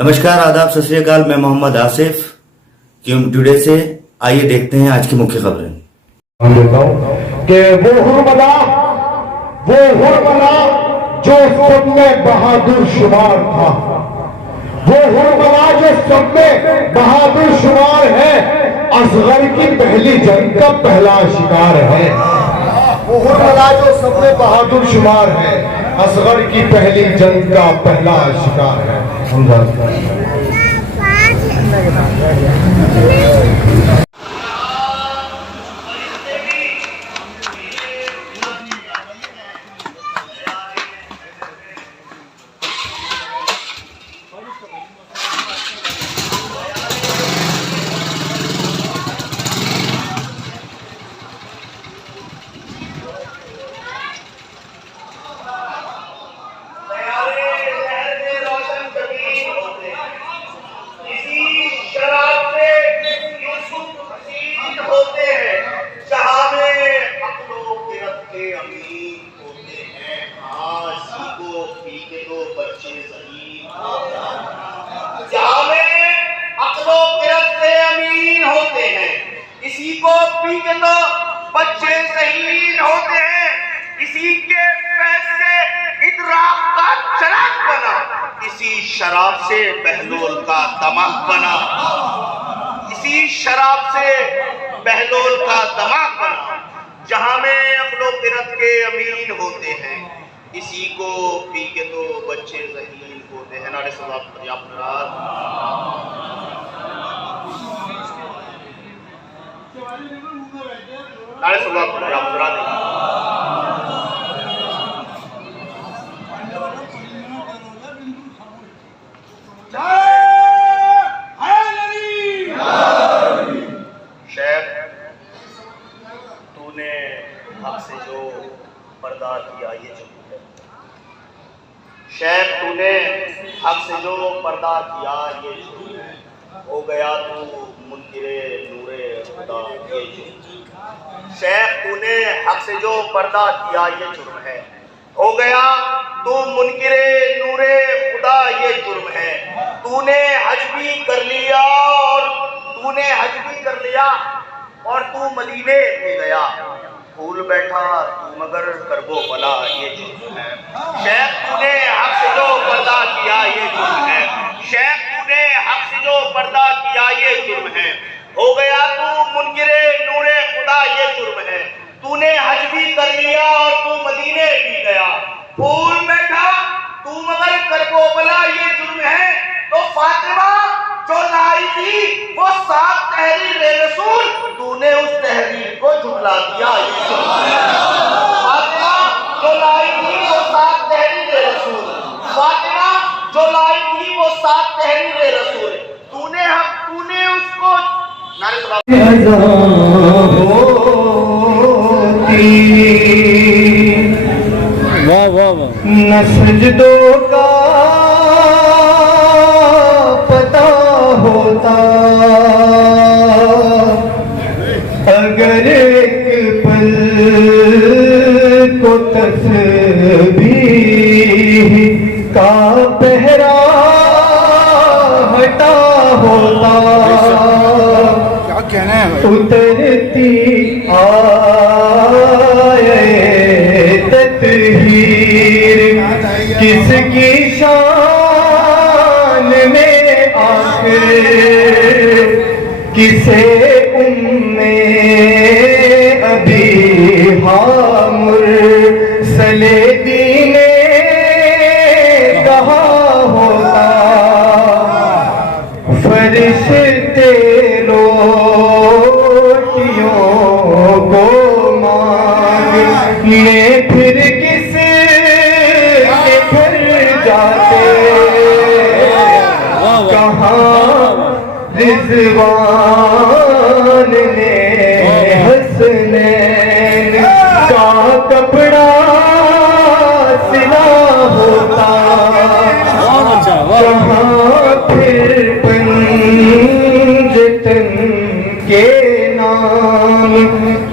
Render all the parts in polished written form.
नमस्कार, आदाब, सत श्री अकाल। मैं मोहम्मद आसिफ क्यूम टुडे से। आइए देखते हैं आज की मुख्य खबरें। कि वो हुरमला जो सब में बहादुर शुमार था, वो हुरमला जो सब में बहादुर शुमार है, असगर की पहली जंग का पहला शिकार है। वो हुरमला जो सब में बहादुर शुमार है, असगर की पहली जंग का पहला शिकार है। इसी को पी के तो बच्चे शहीद होते हैं, इसी के पैसे इदराक का चराग बना, इसी शराब से बहलोल का दमाग बना, इसी शराब से बहलोल का दमाग बना। जहां में अक्लो किरत के अमीन होते हैं, इसी को पी के तो बच्चे शहीद होते हैं। नारे सलात पर्याप्त नारे सलात पर्याप्त शेख, तूने हक से जो पर्दा किया ये जुल्म है। शेख, तूने हक से जो पर्दा किया ये जुल्म है। हो गया तू मुनकिरे नूरे खुदा ये जुल्म। शेख, तूने हक से जो पर्दा किया ये जुर्म है। हो गया तू मुनकिरे नूरे खुदा ये जुर्म है। तूने हज भी कर लिया और तू मदीने भी गया। भूल बैठा तू मगर करबो भला ये जुर्म है। शेख, तूने हक से जो पर्दा किया ये जुर्म है। शेख, तूने हक से जो पर्दा किया ये जुर्म है। हो गया तू मुनकिरे नूरे खुदा ये जुर्म है। तूने हज भी कर लिया और तू मदीने भी गया। भूल बैठा तू मगर करबो भला ये जुर्म है। तो फातिमा जो लाई थी वो 7 तहरीर रसूल, तूने उस तहरीर को झुठला दिया ये जुर्म है। फातिमा जो लाई थी वो 7 तहरीर रसूल, फातिमा जो लाई थी वो 7 तहरीर रसूल, तूने उसको न सजदों का पता होता, अगर एक पल को तस्बीह का पहरा हटा होता, उतरती आए तत्हीर किसकी शान में आखिर, किसे उम्मे अभी मुरसले दीने कहा होता, फरिश्ते को मांगने फिर किस के घर जाते, कहाँ रिजवान ने हसनैन का कपड़ा सिला होता, कहाँ फिर पंजतन के नाम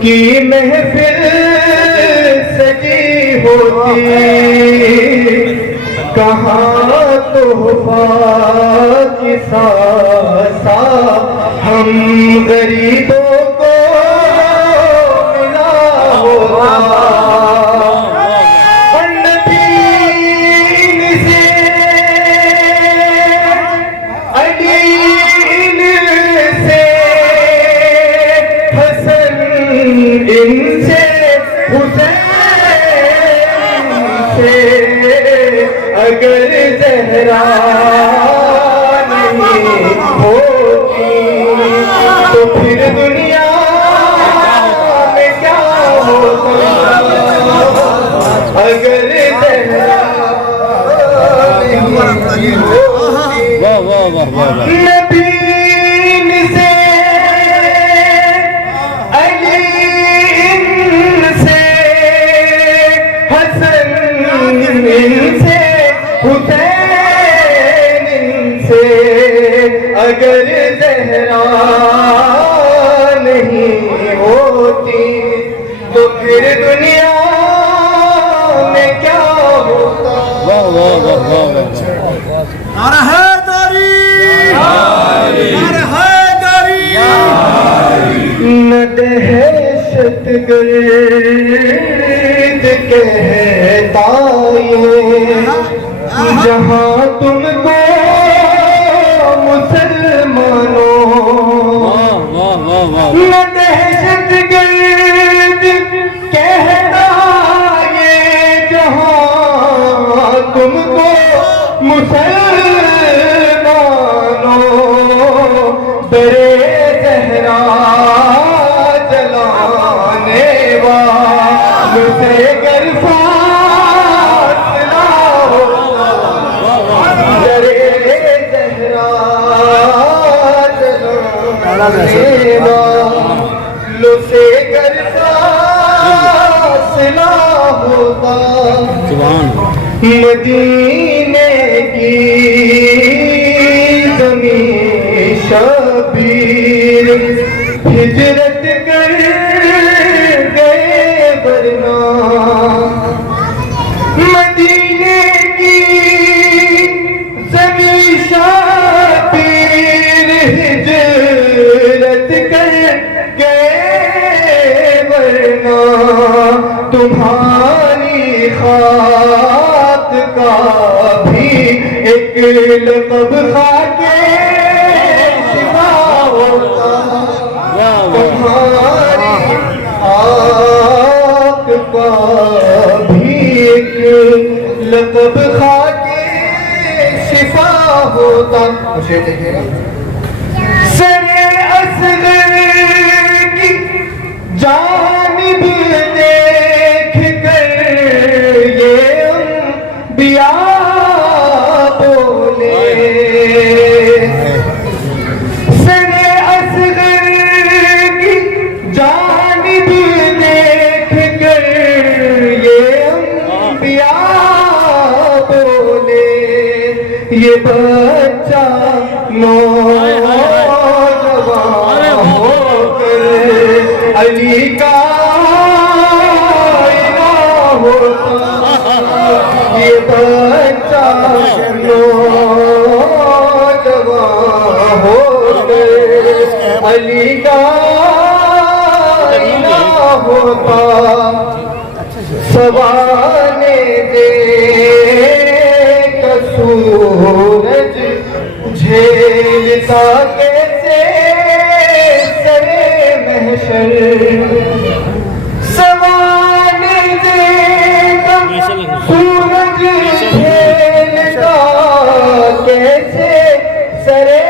की महफिल सजी होती, कहाँ तो تحفہ کسا سا ہم غریبوں کو ملا ہوگا اگر زہرا نہیں ہوتی تو پھر دنیا میں کیا ہوتا اگر زہرا نہیں ہوتی نبین سے علی سے حسن سے حسین سے اگر زہرا نہیں ہوتی تو پھر دنیا میں کیا ہوتا نعرہ حیدری نعرہ حیدری نہ دہشت گرد کہتا یہ جہاں تم کو مسلمانوں نہ دہشت گرد کہتا یہ جہاں تم کو مسلمانوں درے زہرا جلانے والوں سے گر فاصلہ ہوگا درے زہرا جلانے والوں سے گر فاصلہ ہوگا مدینے کی زمین شبیر ہجرت کر گئے ورنہ مدینے کی زمین شبیر ہجرت کر گئے ورنہ تمہاری خاک کا بھی ایک لقب خاک شفا ہوتا تمہاری خاک کا بھی ایک لقب خاک شفا ہوتا مجھے دیکھیں گا سر اصغر کی جانب دیکھ کر یہ انبیاء بولے سر اصغر کی جانب دیکھ کر یہ انبیاء بولے یہ بچہ نوجوان ہو کر علی کا یہ بچہ نوجوان ہو کر علی کا ہوتا سوانے دے کا سورج جھیلتا کیسے سرے محشر سوانے دے کا سورج جھیلتا کیسے سرے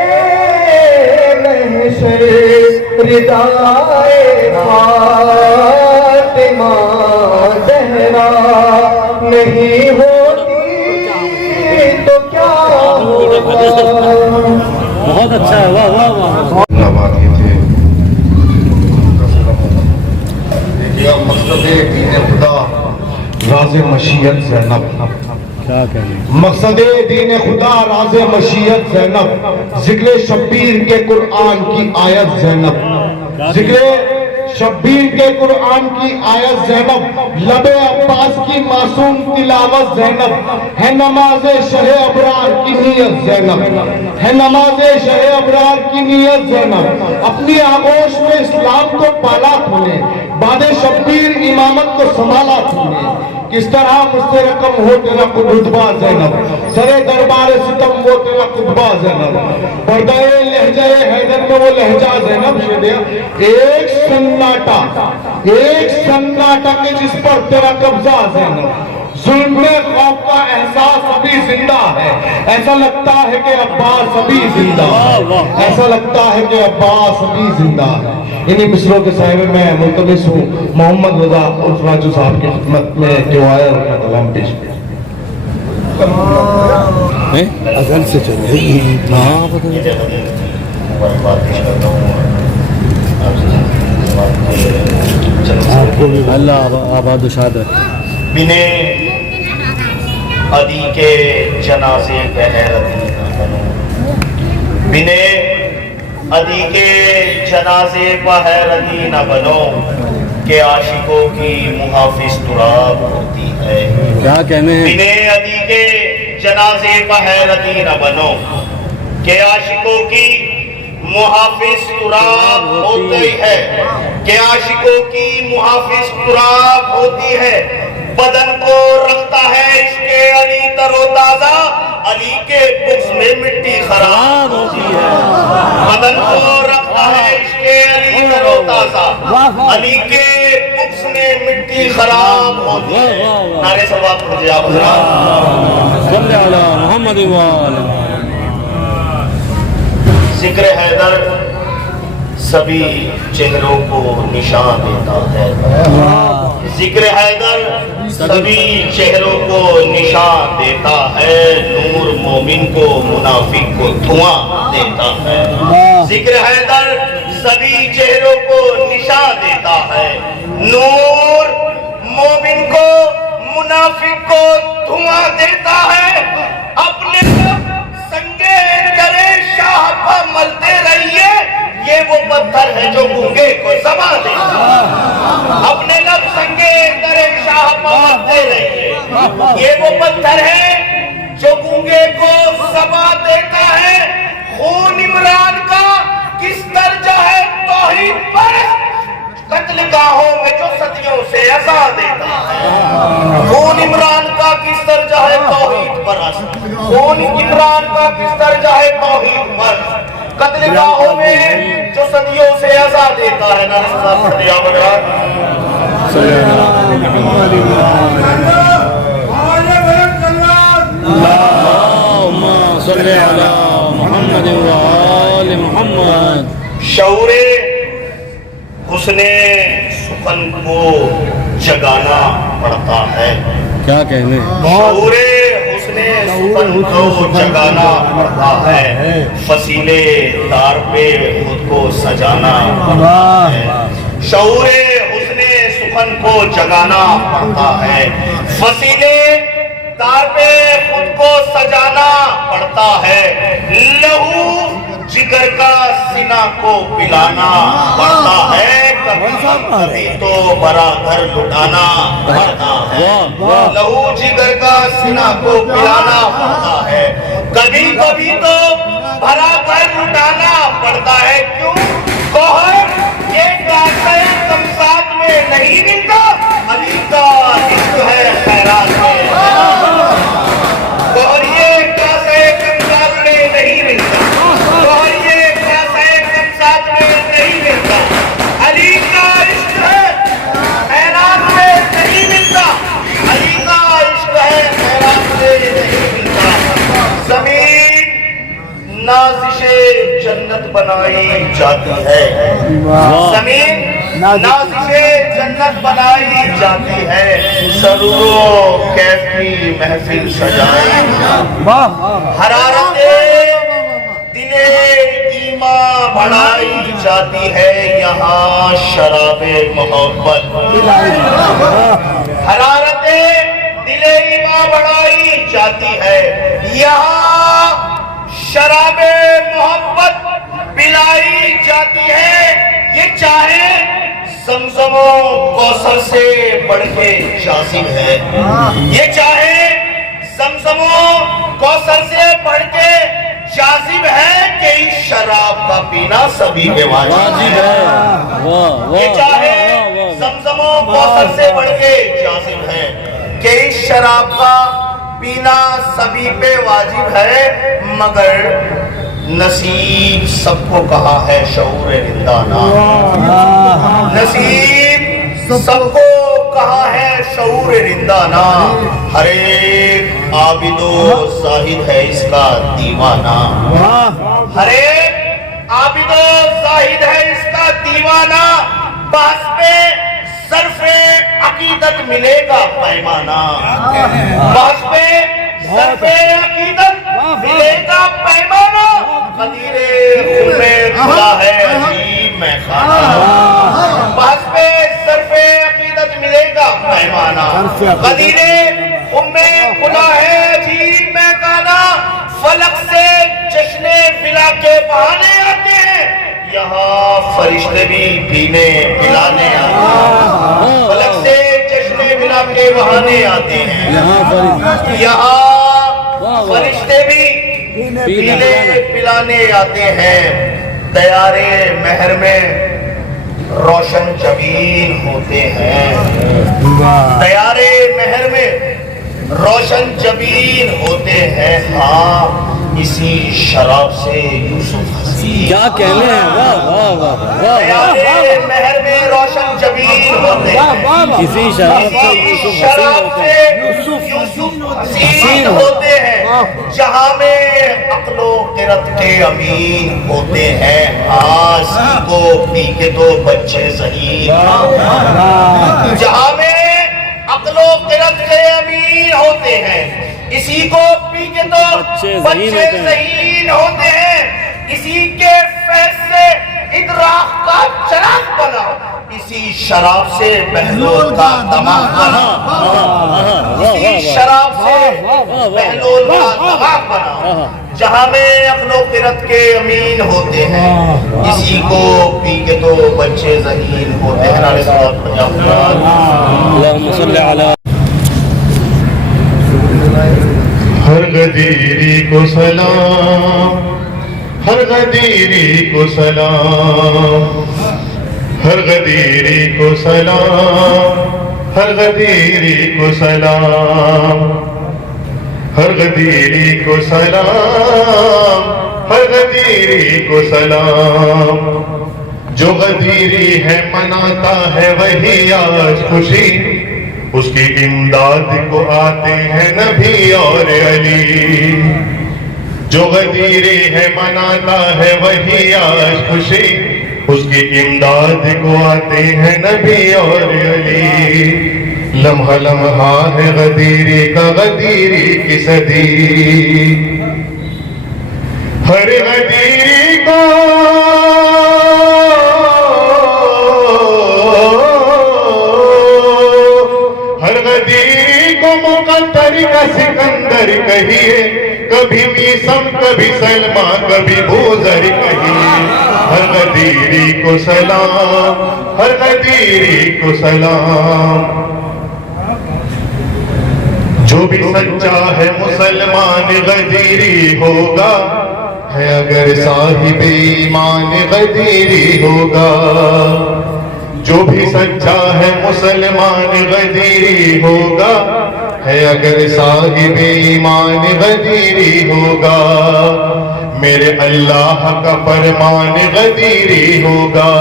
محشر ردائے فاطمہ زہرا نہیں ہوتی تو کیا ہوگا بہت اچھا ہے واہ واہ واہ مقصد دین خدا راز مشیت زینب مقصد دین خدا راز مشیت زینب ذکر شبیر کے قرآن کی آیت زینب ذکر शब्बीर के कुरान की आयत ज़ैनब, लबे अब्बास की मासूम तिलावत ज़ैनब, है नमाज़े शहे अबरार की नीयत ज़ैनब, है नमाज़े शहे अबरार की नीयत ज़ैनब। अपनी आगोश में इस्लाम को पाला तूने, बादे शब्बीर इमामत को संभाला तूने। किस तरह मुझसे रकम हो तेरा रुतबा ज़ैनब, सरे दरबार सितम वो तेरा खुतबा ज़ैनब, पर्दाए लहजाए हैदर में वो लहजा ज़ैनब। एक सन्नाटा के जिस पर तेरा कब्जा ज़ैनब, जुल्म खौफ का एहसास अभी जिंदा है, ऐसा लगता है कि अब्बास अभी जिंदा है, ऐसा लगता है कि अब्बास अभी जिंदा है। इन्हीं मिसरों के साहिब में मुल्तमिस हूँ मोहम्मद रजा उर्फ राजू साहब की खिदमत में जो आया अपना कलाम पेश किया। अजल से चले हाँ आपको भी अल्लाह आबाद शाद बिने अदी के जनाजे पे हैरती न बनो, बिने अदी के जनाजे पे हैरती न बनो, के आशिकों की मुहाफिज तुराब होती है। क्या कहने हैं? बिने अदी के जनाजे पे हैरती न बनो, के आशिकों की मुहाफिज तुराब होती है, के आशिकों की मुहाफिज तुराब होती है। बदन को रखता है इसके अली तरोताजा, अली के बुक्स में मिट्टी खराब होती है। बदन को रखता है इसके अली तरोताजा, अली के बुक्स में मिट्टी खराब होती है। नारे सवाब मुझे आप मोहम्मद जिक्र हैदर सभी चेहरों को निशान देता है। जिक्र हैदर सभी चेहरों को निशान देता है, नूर मोमिन को मुनाफिक को धुआं देता है। जिक्र हैदर सभी चेहरों को निशान देता है, नूर मोमिन को मुनाफिक को धुआं देता है। अपने संगे करे शाह पर मलते रहिए, ये वो पत्थर है जो गूंगे को ज़बां देता है। अपने लब संगे करे शाह पर मलते रहिए, ये वो पत्थर है जो गूंगे को ज़बां देता है। खून इमरान का किस दर्जा है तौहीद पर, कत्ल गाहों में जो सदियों से अज़ा देता है। खून इमरान का किस दर्जा है तौहीद पर, खून इमरान का किस दर्जा है तौहीद पर, कत्ल गाहों में जो सदियों से अज़ा देता है। ना सजा पढ़ दिया मोहम्मद। शऊरे हुस्ने सुखन को जगाना पड़ता है। क्या कहने? शऊरे हुस्ने सुखन को जगाना पड़ता है, फसीले तार पे खुद को सजाना पड़ता है। शऊरे हुस्ने सुखन को जगाना पड़ता है, फसीले तार पे खुद को सजाना पड़ता है। लहू जिगर का सीना को पिलाना पड़ता है, कभी तो बड़ा घर लुटाना पड़ता है। लहू जिगर का सीना को पिलाना पड़ता है, कभी कभी तो भरा घर लुटाना पड़ता है। क्यों कौन ये कासे कम साथ में नहीं मिलता, अली का इश्क है खैरात में। और ये कासे कम साथ में नहीं मिलता, और ये कासे कम साथ में नहीं मिलता, अली का इश्क है खैरात में नहीं मिलता, अली का इश्क है खैरात में नहीं मिलता। जमीन नाज़िशे जन्नत बनाई जाती है, जमीन नाज़िशे जन्नत बनाई जाती है, सरूरो कैफ की महफिल सजाई। हरारते दिले ईमा बढ़ाई जाती है, यहाँ शराबे मोहब्बत। हरारते दिले ईमा बढ़ाई जाती है, यहाँ शराबे मोहब्बत पिलाई जाती है। ये चाहे زمزم و کوثر سے بڑھ کے جاذب ہے. یہ چاہے زمزم و کوثر سے بڑھ کے جاذب ہے کہ اس شراب کا پینا سبھی پہ واجب ہے. یہ چاہے زمزم و کوثر سے بڑھ کے جاذب ہے کہ اس شراب کا پینا سبھی پہ واجب ہے، مگر نصیب سب کو کہا ہے شعور رندانہ. نصیب سب کو کہا ہے شعور رندانہ. ہر ایک عابد و زاہد ہے اس کا دیوانہ. ہر ایک عابد و زاہد ہے اس کا دیوانہ. بحث پہ صرف عقیدت ملے گا پیمانہ. بحث پہ صرف عقیدت ملے گا پیمانہ. قدیر خون میں کھلا ہے عجیب میں خانہ. بحث پہ صرف عقیدت ملے گا پیمانہ. قدیر خون میں کھلا ہے عجیب میں خانہ. فلک سے جشن ولا کے بہانے آتے ہیں، یہاں فرشتے بھی پینے پلانے آتے ہیں. فلک سے جشن ولا کے بہانے آتے ہیں، یہاں فرشتے بھی پینے پلانے آتے ہیں. دیارے مہر میں روشن جبین ہوتے ہیں. دیارے مہر میں روشن جبین ہوتے ہیں. ہاں اسی شراب سے یوسف حسین. کیا کہنے ہیں، واہ واہ واہ واہ. دیارے مہر میں روشن جبین ہوتے ہیں. کسی شراب سے یوسف حسین ہوتے ہیں. جہاں میں عقل و قرت کے امین ہوتے ہیں. اسی کو پی کے تو بچے ذہین. جہاں میں عقل و قرت کے امین ہوتے ہیں، اسی کو پی کے تو بچے ذہین ہوتے ہیں. اسی کے فیض سے ادراک کا چراغ بنا، اسی شراب سے بہلول کا دماغ بنا. اسی شراب سے بہلول کا دماغ بنا. جہاں میں عقل و قرت کے امین ہوتے ہیں، اسی کو پی کے تو بچے ذہین ہوتے ہیں. اللہم صلی علی. ہر غدیری کو سلام، ہر غدیری کو سلام، ہر غدیری کو سلام، ہر غدیری کو سلام، ہر غدیری کو سلام، ہر غدیری کو سلام. جو غدیری ہے مناتا ہے وہی آج خوشی، اس کی امداد کو آتے ہیں نبی اور علی. جو غدیری ہے مناتا ہے وہی آج خوشی، اس کی امداد کو آتے ہیں نبی اور علی. لمحہ لمحہ ہے غدیری کا غدیری کی صدی. ہر غدیری کو مقدر کا سکندر کہیے، کبھی میسم کبھی سلمہ کبھی بوذر کہیے. ہر غدیری کو سلام، ہر غدیری کو سلام. جو بھی سچا ہے مسلمان غدیری ہوگا، ہے اگر صاحب ایمان غدیری ہوگا. جو بھی سچا ہے مسلمان غدیری ہوگا، ہے اگر صاحب ایمان غدیری ہوگا. میرے اللہ کا فرمان غدیری ہوگا.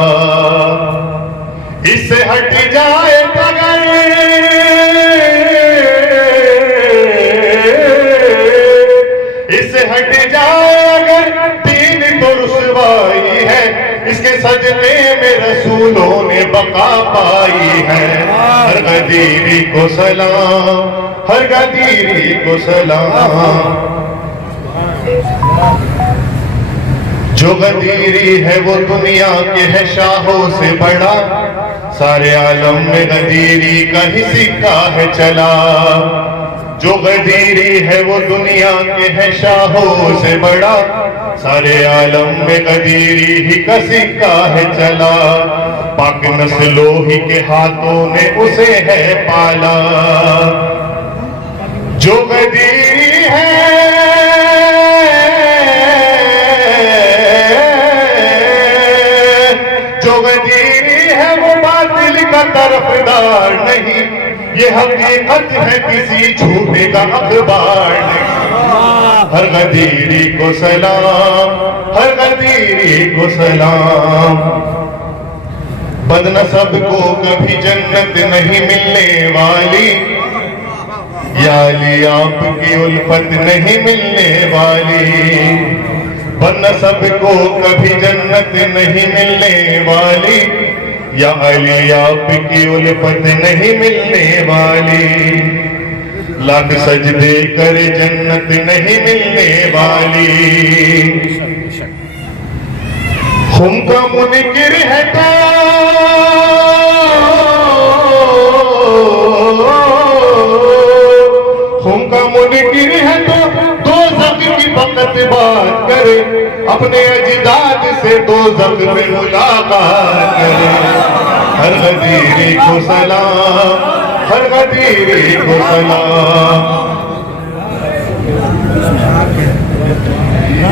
اس سے ہٹ جائے اگر، اس سے ہٹ جائے اگر دین تو رسوائی ہے. اس کے صدقے میں رسولوں نے بقا پائی ہے. ہر غدیری کو سلام، ہر غدیری کو سلام. جو غدیری ہے وہ دنیا کے ہے شاہوں سے بڑا، سارے عالم میں غدیری کا ہی سکہ ہے چلا. جو غدیری ہے وہ دنیا کے ہے شاہوں سے بڑا، سارے عالم میں غدیری ہی کا سکہ ہے چلا، پاک نسلوں ہی کے ہاتھوں میں اسے ہے پالا۔ جو غدیری ہے وہ باطل کا طرفدار نہیں، یہ حقیقت ہے کسی جھوٹے کا اخبار نہیں۔ ہر غدیری کو سلام، ہر غدیری کو سلام۔ بدنسب کو کبھی جنت نہیں ملنے والی، یا علی آپ کی الفت نہیں ملنے والی۔ بدنسب کو کبھی جنت نہیں ملنے والی، یا علی آپ کی الفت نہیں ملنے والی۔ لاکھ سجدے کر جنت نہیں ملنے والی۔ ہم کا منکر ہے تو ہم کا منکر ہے تو دوزخ کی فقط بات کرے، اپنے اجداد سے دوزخ میں ملاقات کرے۔ ہر غدیری کو سلام، ہر غدیری کو سلام۔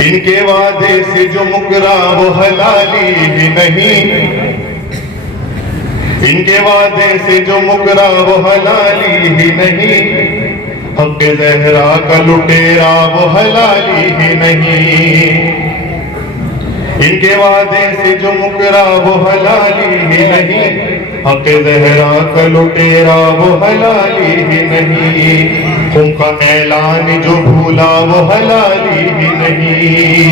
ان کے وعدے سے جو مکرا وہ حلالی ہی نہیں، ان کے وعدے سے جو مکرا وہ حلالی ہی نہیں، حق زہرا کا لٹیرا وہ حلالی ہی نہیں۔ ان کے وعدے سے جو مکرا وہ حلالی ہی نہیں، حق زہرا کا لٹیرا وہ حلالی ہی نہیں۔ ان کا اعلان جو بھولا وہ حلالی ہی نہیں۔